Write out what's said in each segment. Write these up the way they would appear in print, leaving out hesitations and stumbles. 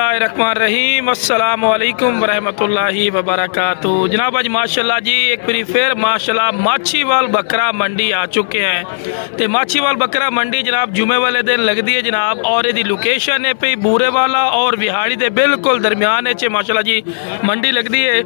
बिस्मिल्लाहिर्रहमानिर्रहीम अस्सलाम वालेकुम वरहमतुल्लाहि वबरकातुहू। जनाब आज माशाल्लाह जी एक बारी फिर माशाल्लाह माछीवाल बकरा मंडी आ चुके हैं। तो माछीवाल बकरा मंडी जनाब जुमे वाले दिन लगती है जनाब, और यदी लोकेशन है पे बूरे वाला और विहाड़ी के बिल्कुल दरम्यान माशाल्लाह जी मंडी लगती है।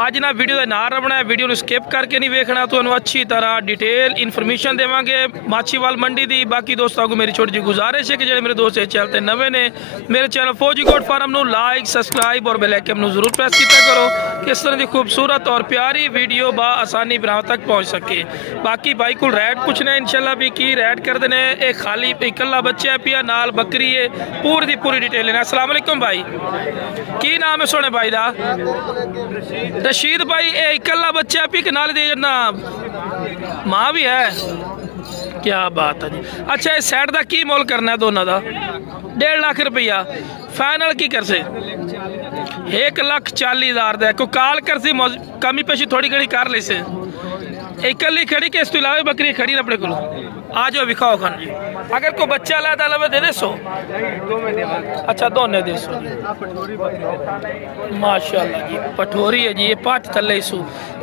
आज ना वीडियो का ना रखना है, वीडियो स्किप करके नहीं वेखना, तो अच्छी तरह डिटेल इन्फॉर्मेशन देवांगे माछीवाल मंडी की। बाकी दोस्तों को मेरी छोटी जी गुजारिश है कि जो मेरे दोस्त चैनल पर नवे ने मेरे चैनल फौजी गोट फार्म नू लाइक सब्सक्राइब और बेल आइकन जरूर प्रेस किया करो कि इस तरह की खूबसूरत और प्यारी वीडियो बा आसानी बनाव तक पहुँच सके। बाकी भाई को रैड पूछना इंशाल्लाह भी की रैड कर देने। एक खाली इकला बच्चा पिया नाल बकरी है, पूरी दी पूरी डिटेल लेना। अस्सलाम वालेकुम भाई, की नाम है सोने भाई दा? रशीद भाई। ये इकला बच्चा पी के नाल दे ना माँ भी है, क्या बात है जी। अच्छा इस साइड का की मोल करना है दोनों का? 1.5 लाख रुपया फाइनल की कर से 1,40,000 का कोई काल कर सी कमी पेशी थोड़ी घड़ी कर ले से। इकली खड़ी के इस इलावा बकरी खड़ी अपने को आ जाओ विखाओ खान जी। अगर कोई बच्चा लाता लवे दे दे 100। अच्छा दोनों दे 100 माशाल्लाह जी। पठोरी है जी, ये पाठ थले सू।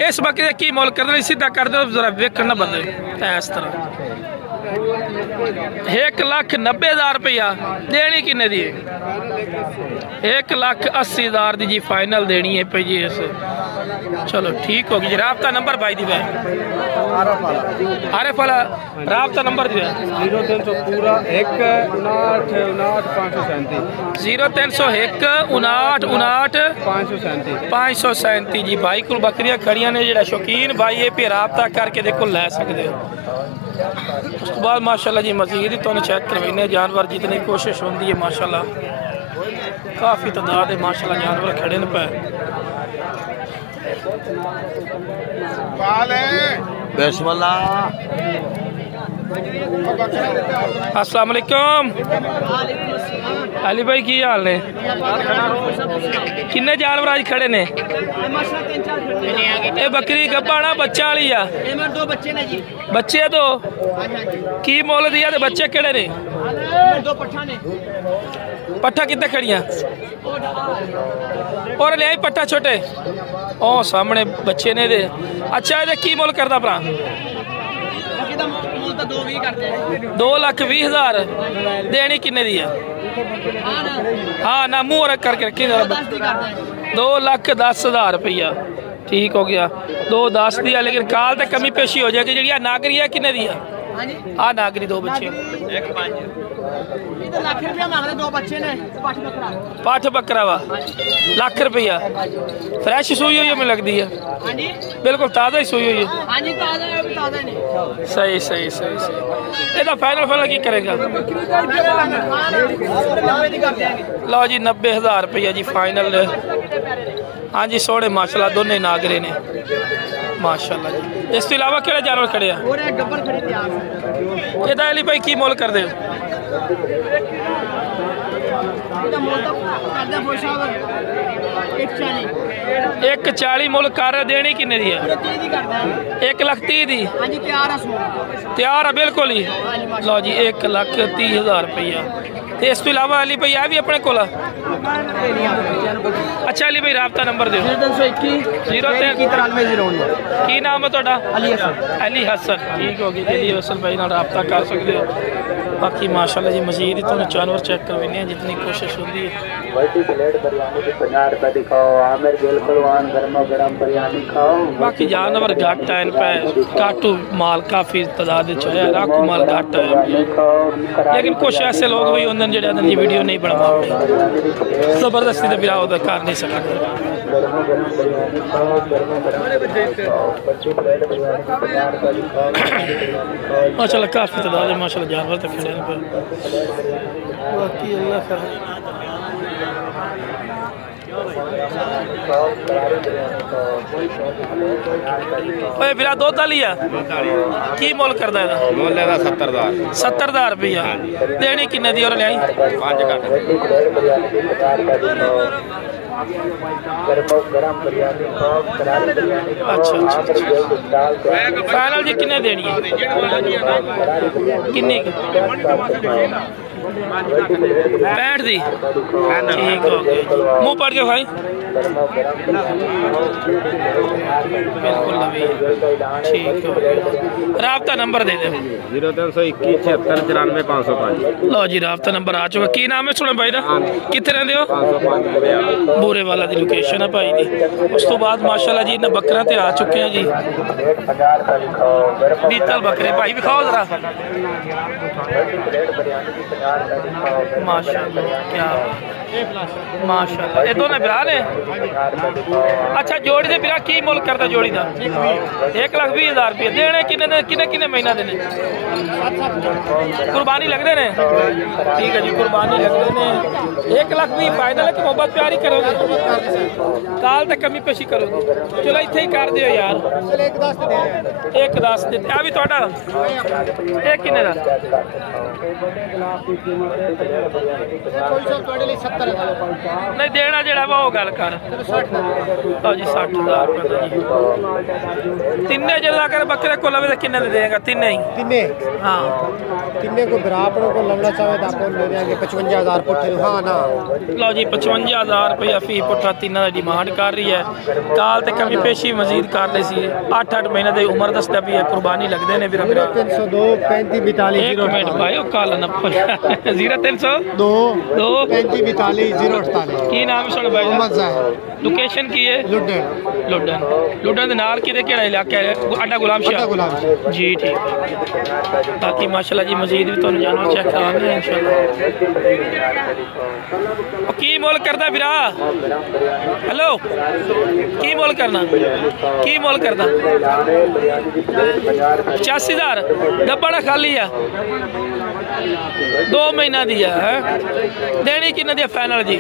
इस बकरी की मोल कर दे सीधा कर दो जरा वेख ना बंदे इस तरह। 1,90,000 रुपया देनी किन्ने दी? 1,80,000 दी जी फाइनल देनी है पे जी इस। चलो ठीक होगी जी। राबता नंबर भाई दी है आरिफ वाला राबता नंबर दी है 0300 पूरा 1 0301 59 537 जी। भाई को बकरियां खड़ियां ने जो शौकीन भाई ये पे राबता करके देखो लै सकते हो। उस तो बाद माशाल्लाह जी मजीद ही तो चेक करवाने जानवर जितनी कोशिश होती है माशाल्लाह काफ़ी तादाद है माशाल्लाह जानवर खड़े न पे। अस्सलाम वालेकुम अली भाई की हाल ने? किन्ने जानवर आज खड़े ने? ये बकरी गब्बाना बच्चा वाली आ? दो बच्चे ने जी। बच्चे दो की मोल दिया? तो बच्चे केड़े ने? दो पट्ठा ने। पट्ठा कितने खड़ियां और ले आई पट्ठा छोटे ओ सामने बच्चे ने दे। अच्छा ये की मोल करदा भरा? 2,20,000 देनी किन्ने दी है? हाँ ना मुँह रख करके रखी 2,10,000 रुपया ठीक हो गया। 2,10 दी है, लेकिन काल तक कमी पेशी हो जाएगी। जी नागरी है किन्ने दी है? हाँ नागरी दो बच्चे 1 लाख रुपया मांगते, दो बच्चे ने। पाठ बकरा वा लाख रुपया फ्रैश सूई हुई हमें लगती है? बिल्कुल ताज़ा ही सूई हुई है। सही सही सही सही। ਇਹਦਾ फाइनल की करेगा? लो जी 90,000 रुपया जी फाइनल। हाँ जी सोने माशाल्लाह दोनों नागरे ने माशाल्लाह जी। इस तो इलावा केड़े जानवर खड़े हैं? ਇਹਦਾ अली भाई की मोल कर दे? 1,40 मुल कर देनी किन्ने दी है? 1,30,000 दी तैयार है बिल्कुल ही। लो जी 1,30,000 रुपया। तो इस तो इलावा अली भाई आ भी अपने को? अच्छा अली भाई राबता नंबर दो। 0321 की नाम है थोड़ा? अली हसन। अली हसन ठीक होगी जी। अली हसन भाई नाल राबता कर सकते हो। बाकी माशाल्लाह जी मजीद ही तुहानू जानवर चेक करवाने जितनी कोशिश होती है। बाकी जानवर घट है इन पे काटू माल काफ़ी तादाद है, राखू माल घट है, लेकिन कुछ ऐसे लोग भी होंगे जो वीडियो नहीं बनवा जबरदस्ती तो बिरा कर नहीं सकते। माशाल्लाह काफ़ी तादाद है माशाल्लाह जानवर तो खड़े हैं। बाकी अल्लाह का बिरा दो लिया की मोल करदा है? मोल लेदा 70,000। 70,000 रुपया देनी किन्ने दी और लियाई? 5 घट। अच्छा अच्छा फाइनल जी किन्ने देनी है? किन्नी 65 दी ठीक हो गई मुंह पढ़ के भाई बिल्कुल नवी ठीक हो गया राबता नंबर दे दो 0321 76 94 505 लो जी राबता नंबर आ चुका की नाम है सुने भाई दा कितने रहंदे हो 505 बूरे वाला दी लोकेशन है भाई दी उस तो बाद माशाल्लाह जी इन्हां बकरा ते आ चुके हैं जी बीतल बकरे भाई दिखाओ जरा माशाल्लाह क्या माशाल्लाह ये दोनों बिरा ने अच्छा जोड़ी दे बिरा की मुल करता जोड़ी दा 1,20,000 रुपये देने किन्ने महीना देने कुर्बानी लगते ने ठीक है जी कुर्बानी लगते ने 1,20,000 फायदा है कि मोहब्बत प्यार ही करोगे काल तक कमी पेशी करोगे चलो इत्थे ही कर दियो यार 1,10 दे आ भी ਤੁਹਾਡਾ ਇਹ ਕਿੰਨੇ ਦਾ नहीं देना जेड़ा वा वो गल कर लो जी 60,000 रुपये दा जी तिन्ने जदा कर बकरे को लवे तो किन्ने दे देगा तिन्ने ही तिन्ने हाँ तिन्ने को बराबर को लवना चाहे तो आपको ले देंगे 55,000 पुट्ठे हाँ ना लो जी 55,000 रुपया फी पुट्ठा तिन्ना दी डिमांड कर रही है काल ते कमी पेशी मजीद कर ली सी 8-8 महीने दी उम्र दसदा भी है कुर्बानी लगदे ने फिर 302 35 42 एक मिनट भाई ओ काल ना 0302 2 35 42 048 की नाम है सुन भाई मोहम्मद ज़ाहिर लोकेशन की है लुडन लुडन दे नाल किदे केड़ा इलाका है अड्डा गुलाम शाह जी ठीक है बाकी माशाल्लाह जी मजीद भी तुहानू जानवर चेक करांगे इंशाल्लाह ओ की मोल करदा वीरा हेलो की मोल करना की मोल करदा 85,000 डब्बा ना खाली है 2 महीना दी है देनी किन्ने दी फाइनल जी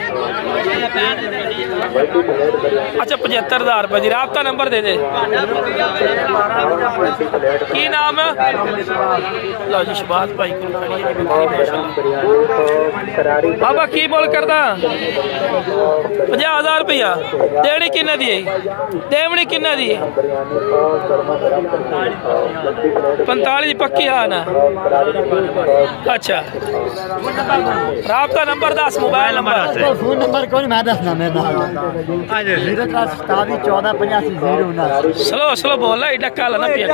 अच्छा 75,000 रुपये जी राबता नंबर दे दे की नाम लो जी शबाज भाई बाबा की बोल करदा 50,000 रुपया देनी किन्ने दी देवनी किन्ने दी 45 दी पक्की हाँ ना अच्छा राबता number 10 mobile number phone number कौन मैं दसना मेरा 01485 स्लो बोल एडा काला ना पिया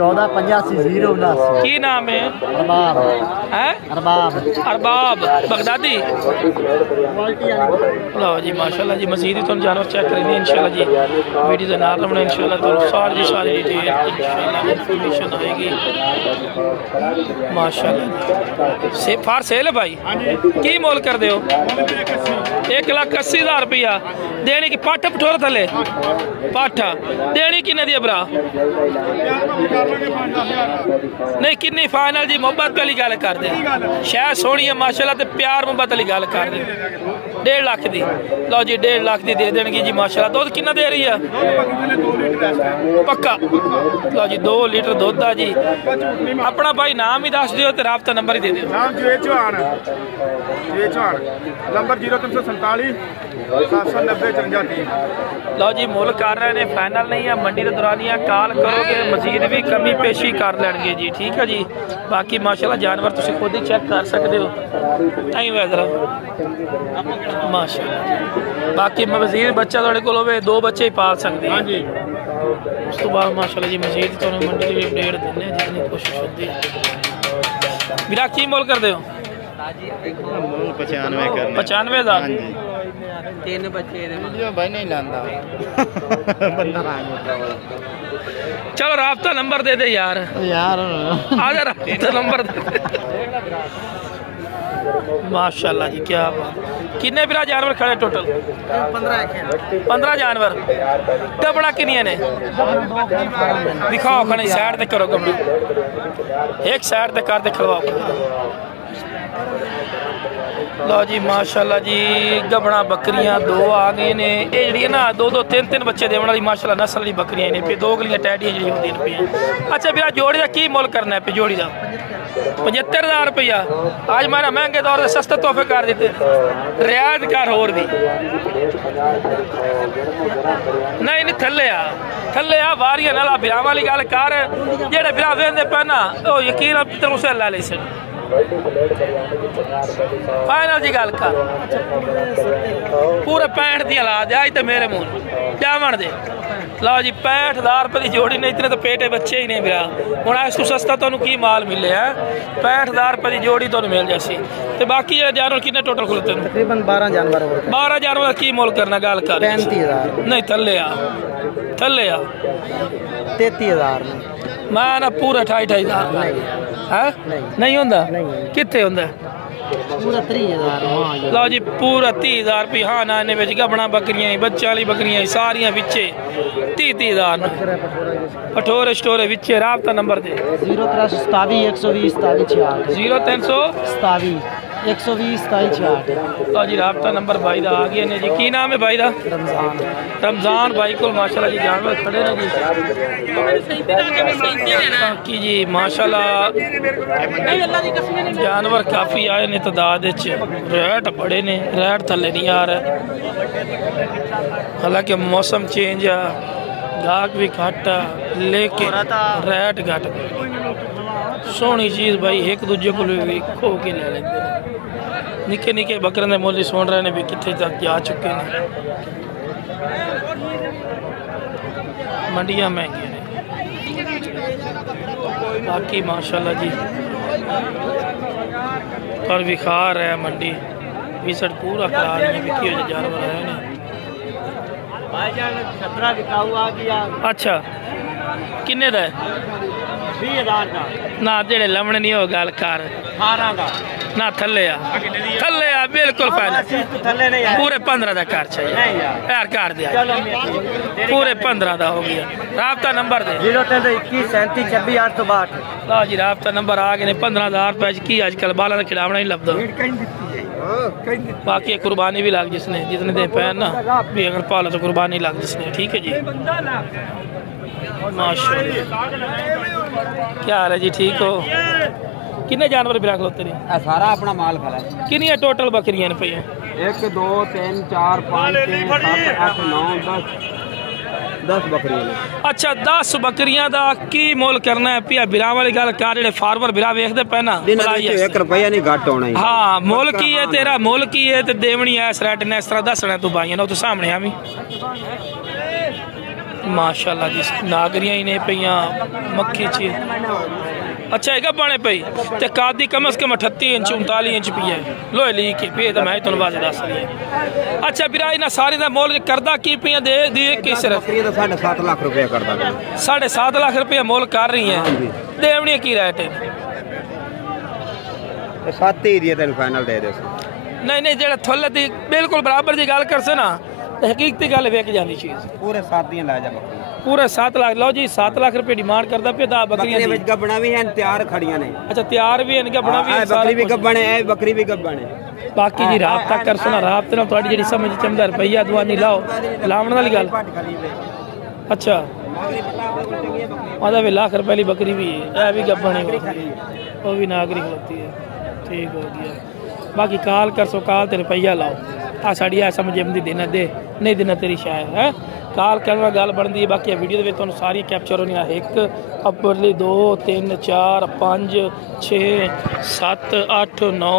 01485 की नाम है अरबाब हैं अरबाब बगदादी लो जी माशाल्लाह जी मजीद ही तुम जानवर चेक करेंगे इंशाल्लाह जी वीडियो के नाल रखना इंशाल्लाह तो सारी डिटेल इंशाल्लाह इंफॉर्मेशन आएगी माशाल्लाह से फार सेल है भाई की मोल कर दे हो 1,80,000 रुपया देने की पाठा पठोर थले पाठा देनी किन्ने दी भरा नहीं किन्नी फाइनल जी मोहब्बत वाली गल कर दे शायद सोहनी है माशाल्लाह ते प्यार मोहब्बत वाली गल कर दे 1.5 लाख दी लो जी 1.5 लाख दी दे देंगे जी माशाल्लाह दूध कितना दे रही है पक्का लो जी 2 लीटर दूध दा जी अपना भाई नाम ही दस दियो ते राबता नंबर ही दे दियो नाम जी चौहान नंबर 0347 790 54 लो जी मुल कर रहे हैं फाइनल नहीं है मंडी के दौरानिया कॉल करोगे मजीद भी कमी पेशी कर लेंगे जी ठीक है जी बाकी माशाल्लाह जानवर तुम खुद ही चेक कर सकते हो नहीं वैजरा माशाल्लाह बाकी मजीद बच्चा थोड़े को 2 बच्चे ही पाल सकते हैं जी उस तो बाद माशाल्लाह जी मजीद तो मंडी की अपडेट देने जितनी कोशिश होती है मेरा की मोल कर दो 95,000 3 बच्चे भाई नहीं लांदा बंदा चलो राबता नंबर दे दे यार आजा राबता नंबर दे माशाल्लाह जी क्या बात किन्ने बिरा जानवर खड़े टोटल 15 जानवर कपड़ा किनिया ने दिखाओ खड़े साइड तक करो कपड़ा एक साइड तक कर दे खड़वाओ लो जी माशाल्लाह जी गबना बकरियां 2 आ गए ने ये जी ना 2 3 बच्चे देने वाली माशाल्लाह नस्ल की बकरियां ने पे 2 गलियां टैडियां जी होंदी पे अच्छा बिरा जोड़ी का की मुल करना है पे जोड़ी का 75,000 रुपया आज मैंने महंगे दौर से सस्ते तोहफे कर देते रियायत कर होर भी नहीं थले आ वारियां नाला बिरा वाली गल कर जेड़े बिरा वेंदे पे ना ओ यकीन तेन उसे लै ली फाइनल जी गल कर पूरे 65 दी ला दे आज तो मेरे मुंह जावन दे लो जी 65,000 रुपये की जोड़ी नहीं इतने तो पेटे बच्चे ही नहीं मेरा हूँ इस तो सस्ता तुहानू की माल मिले है 65,000 रुपये की जोड़ी तुहानू मिल जासी तो बाकी जो जानवर कितने टोटल खुलते हैं तकरीबन 12 जानवर 12 जानवर का की मोल करना गल कर 35,000 नहीं थले आ 33,000 मैं ना पूरा 28,000 है नहीं होंदा कितने होंदा पूरा 30,000 लो जी पूरा 30,000 रुपये हाँ ना इन्हें बिच गबना बकरियां बच्चे वाली बकरियां सारियां बिचे 30,000 पठोरे स्टोरे बिचे राबता नंबर दे 0327 120 27 0327 120 27 लो जी राबता नंबर भाई दा आ गया ने जी की नाम है भाई दा रमजान भाई को माशाल्लाह जी जानवर खड़े ने जी बाकी जी माशाल्लाह जानवर काफ़ी आए ने तादाद रेट बड़े ने रेट थले नहीं आ रहे हालांकि मौसम चेंज है गाहक भी घट लेकिन रेट घट सोहनी चीज़ भाई एक दूजे को भी खो के ले लेंगे निके निके बकरे ने मुल सुन रहे ने भी कितने तक जा चुके हैं मंडियां महंगी ने बाकी माशाल्लाह जी पर विखार है मंडी विसट पूरा करा रही है बिकी हो जानवर है ने अच्छा किन्ने दा 20,000 का ना जेड़े लमने नहीं हो गल कर 18 का ना थले आ बिल्कुल फाइनल थले नहीं है पूरे 15 का कर चाहिए नहीं यार यार कर दिया चलो पूरे 15 का हो गया राबता नंबर दे 0321 37 26 862 ला जी राबता नंबर आ गए ने 15,000 रुपए की आजकल बाला का खिलावना नहीं लभदा बाकी कुर्बानी भी लग जिसने दे पैन ना भी अगर पालो तो कुर्बानी लग जिसने ठीक है जी माशाल्लाह क्या हाल है जी ठीक हो किन्ने जानवर बिरा खलोते ने सारा अपना माल खड़ा किन्नियां टोटल बकरियां ने पईयां 1 2 3 4 5 6 7 8 9 10 बकरियां ने अच्छा 10 बकरियां दा की मोल करना है पिया बिरा वाली गल कर जेड़े फार्मर बिरा वेखदे पे ना 1 रुपया नहीं घट होना हाँ मोल की है तेरा मोल की है ते देवनी है इस रेट ने इस तरह दसना तू भाइयों ने तो सामने आवी माशाल्लाह जी नागरियां ही ने पईयां मक्खी चीज अच्छा है बने पई ते कादी कम से कम 38 इंच 39 इंच पी है लोहे ली के पे तो मैं तुम बात दस रही अच्छा बिरा इना सारी दा मोल करदा की पईयां दे दी कि सिर्फ 7.5 लाख रुपया करदा 7.5 लाख रुपया मोल कर रही है देवनी की रेट है 7 ही दिए तेन फाइनल दे दे नहीं नहीं जेड़ा थोले दी बिल्कुल बराबर दी गल करसे ना हकीकती गल वेख जानी चीज पूरे 7 ही ला जा बकरी पूरे 7 लाख लो जी 7 लाख रुपए डिमांड करदा पे दा बकरियां विच गबना भी है तैयार खड़ियां ने अच्छा तैयार भी है इनका बना भी बकरी भी गबने है बकरी भी गबने बाकी जी राबता कर सुना राबते ना थोड़ी जेडी समझ चमदा रुपया दुआनी लाओ लावण वाली गल अच्छा आधा भी लाख रुपए वाली बकरी भी है भी गबने वो भी नागरिक होती है ठीक हो गया बाकी काल कर सो काल ते रुपया लाओ आ साड़ी ऐ समझ जमदी देना दे नहीं देना तेरी शायद है काल करना गल बनती है बाकी वीडियो के तुहानू सारी कैप्चर होनी 1 अप्रैली 2 3 4 5 6 7 8 9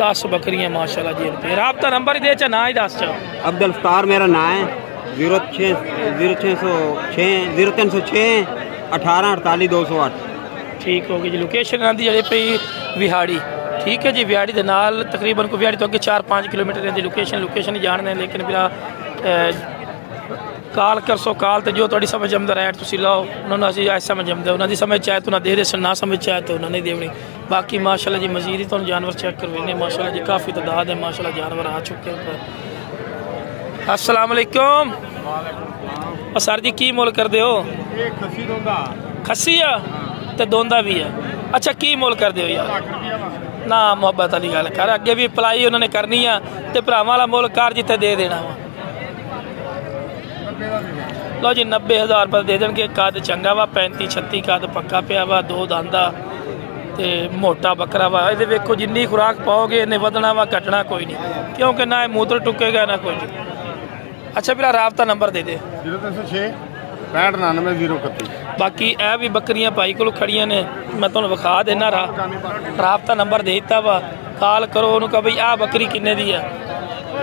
10 बकरियां माशाल्लाह जी पे राबता नंबर ही दे चा ना ही दस चा अब्दुल फतार मेरा नाम है 0306 18 48 208 ठीक हो गई जी लोकेशन आती जी पई विहाड़ी ठीक है जी विहाड़ी के नाल तकरीबन को विहाड़ी तो अगे 4-5 किलोमीटर की लोकेशन ही जानते हैं लेकिन मेरा काल कर सो काल तो जो थोड़ी समझ आमदा रेट तुम लाओ उन्होंने अस समझ आमदा उन्होंने समझ चाहे तो ना दे ना समझ चाहे तो उन्होंने देवनी बाकी माशाल्लाह जी मजीद ही तुम जानवर चेक करवाने माशाल्लाह जी काफ़ी तादाद है माशाल्लाह जानवर आ चुके हैं अस्सलाम वालेकुम सर जी की मोल कर दे हो खस्सी है तो दोंदा भी है अच्छा की मोल कर दे हो यार ना मुहब्बत वाली गल कर अगे भी पलाई उन्होंने करनी है तो भरावां वाला मोल कर जिते दे देना वा लो जी 90,000 रुपये दे देंगे कद चंगा वा 35-36 कद पक्का पिया वा 2 दांदा ते मोटा बकरा वा ये वेखो जिन्नी खुराक पाओगे इन्हें वधना वा घटना कोई नहीं क्योंकि ना मूत्र टुकेगा ना कोई नहीं अच्छा फिर राबता नंबर दे दे 0306 6599 बाकी ए भी बकरियां भाई को खड़िया ने मैं तुहानू विखा देना राबता नंबर दे दिता वा कॉल करो उन्होंने कहा भाई आ बकरी किन्ने दी है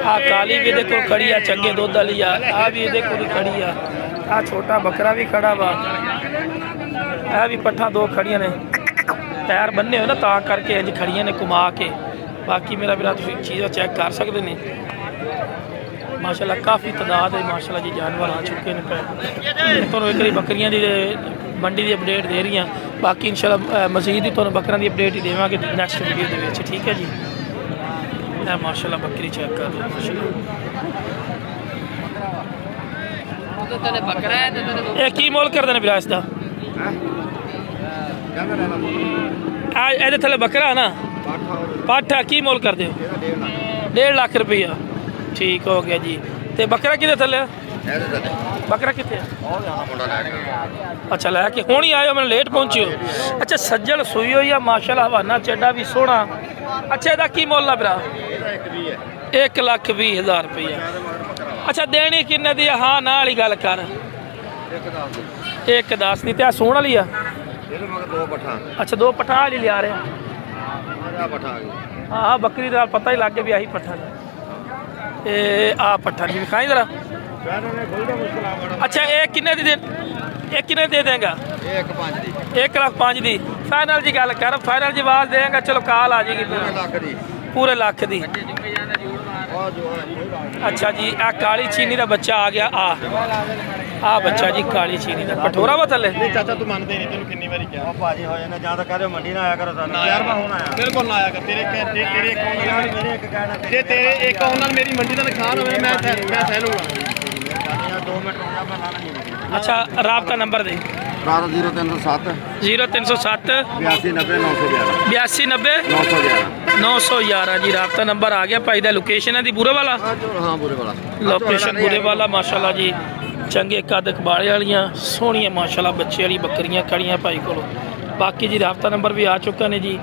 आ काली भी देखो खड़ी है चंगे दुध वाली आ भी देखो भी खड़ी है आ छोटा बकरा भी खड़ा वा ए भी पट्ठा दो खड़िया ने पैर बन्ने हो ना ता करके इंज खड़िया ने घुमा के बाकी मेरा बिरा तुम चीज़ चेक कर सकते हैं माशाल्लाह काफ़ी तादाद है माशाल्लाह जी जानवर आ चुके हैं पे तो एक बकरियां दी मंडी की अपडेट दे रही हैं बाकी इंशाल्लाह मजीद ही तुहानू बकरियां की अपडेट ही देवांगे नैक्सट वीडियो दे विच ठीक है जी मैं माशाल्लाह बकरी चेक कर लो माशाल्लाह ये की मोल कर देने बिरा इसदा ए थले बकरा ना पाठा की मोल कर दो 1.5 लाख रुपया ठीक हो गया जी ते बकरा कितने थले बकरा कितने अच्छा लैके हूँ ही आयो मैंने लेट पहुंचे हो अच्छा सज्जल सुई हुई है माशाल्लाह हवाना चेडा भी सोहना अच्छा ਇਹਦਾ की मोल ला भरा 1,20,000 रुपया अच्छा देनी किन्ने दी हाँ ना वाली गल कर 1,10 दी ते सोहण वाली आ अच्छा 2 पठा वाली लिया रहे हाँ बकरी का पता ही लग गया भी आही पट्ठा आ पट्ठा नहीं दिखाई जरा अच्छा ये किन्ने दी ये किन्ने दे देगा 1,05,000 दी फाइनल जी गल कर फाइनल जी आवाज देगा चलो कॉल आ जाएगी पूरे लाख दी अच्छा जी आ काली चीनी का बच्चा आ गया आ बच्चा जी काली चीनी का कठोरा वा थले चाचा तू मानते नहीं तेन कितनी बारी क्या भाजी हो जाने ਜਾਂ ਤਾਂ ਕਹਦੇ ਮੰਡੀ ਨਾ ਆਇਆ ਕਰੋ ਸਾਨੂੰ ਯਾਰ ਮੈਂ ਹੁਣ ਆਇਆ ਬਿਲਕੁਲ ਨਾ ਆਇਆ ਕਰ ਤੇਰੇ ਤੇਰੇ ਇੱਕ ਮੇਰੇ ਇੱਕ ਕਹਿਣਾ ਜੇ ਤੇਰੇ ਇੱਕ ਉਹਨਾਂ ਮੇਰੀ ਮੰਡੀ ਦਾ ਨੁਕਸਾਨ ਹੋਵੇ ਮੈਂ ਸਹਿਲੂਗਾ 2 ਮਿੰਟ ਰੁਕ ਜਾ ਮੈਂ ਲਾਣਾ ਨਹੀਂ अच्छा राबता नंबर दे 0307 0307 8290 911 जी राबता नंबर आ गया भाई का लोकेशन है दी बुरे वाला हाँ बुरे वाला लोकेशन बुरे वाला माशाल्लाह जी चंगे कद कबाड़े वालियां सोहनियां माशाल्लाह बच्चे वाली बकरियां खड़ियां भाई को बाकी जी राबता नंबर भी आ चुका ने जी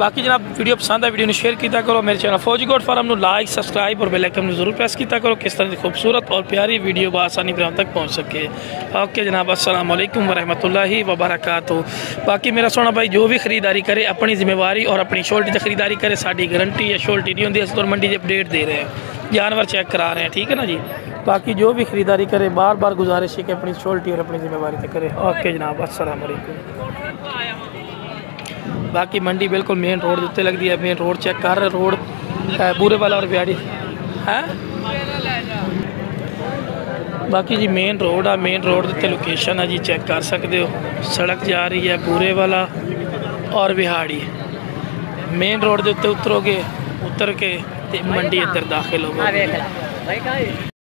बाकी जनाब वीडियो पसंद है वीडियो ने शेयर किया करो मेरे चैनल फौजी गोट फार्म लाइक सब्सक्राइब और बेल आइकन जरूर प्रेस किया करो किस तरह की खूबसूरत और प्यारी वीडियो बआसानी पर तक पहुँच सके ओके जनाब अस्सलाम वालेकुम वरहमतुल्लाहि वबरकातुहू बाकी मेरा सोना भाई जो भी खरीदारी करे अपनी जिम्मेवारी और अपनी शोल्टी से खरीदारी करे साड़ी गारंटी या शोल्टी नहीं होती अस मंडी की अपडेट दे रहे हैं जानवर चेक करा रहे हैं ठीक है ना जी बाकी जो भी खरीदारी करे बार बार गुजारिश है कि अपनी शोल्टी और अपनी जिम्मेवारी से करे ओके जनाब अस्सलाम वालेकुम बाकी मंडी बिल्कुल मेन रोड उत्ते लगती है मेन रोड चेक कर रोड बूरे वाला और ब्याड़ी है बाकी जी मेन रोड आ मेन रोड उत्ते लोकेशन है जी चेक कर सकते हो सड़क जा रही है बूरे वाला और बिहाड़ी मेन रोड के उत्ते उतरोगे उतर के ते मंडी इधर दाखिल होगे